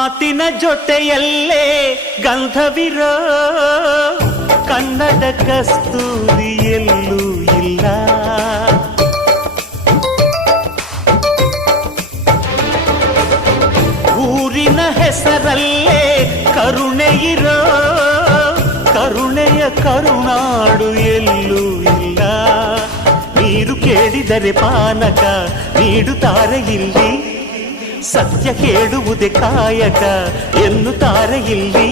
ಮಾತಿನ ಜೊತೆಯಲ್ಲೇ ಗಂಧವಿರೋ ಕನ್ನಡ ಕಸ್ತೂರಿ ಎಲ್ಲೂ ಇಲ್ಲ. ಊರಿನ ಹೆಸರಲ್ಲೇ ಕರುಣೆ ಇರೋ ಕರುಣೆಯ ಕರುನಾಡು ಎಲ್ಲೂ ಇಲ್ಲ. ನೀರು ಕೇಳಿದರೆ ಪಾನಕ ನೀಡುತ್ತಾರೆ ಇಲ್ಲಿ, ಸತ್ಯ ಕೇಳುವುದೇ ಕಾಯಕ ಎನ್ನುತ್ತಾರೆ ಇಲ್ಲಿ.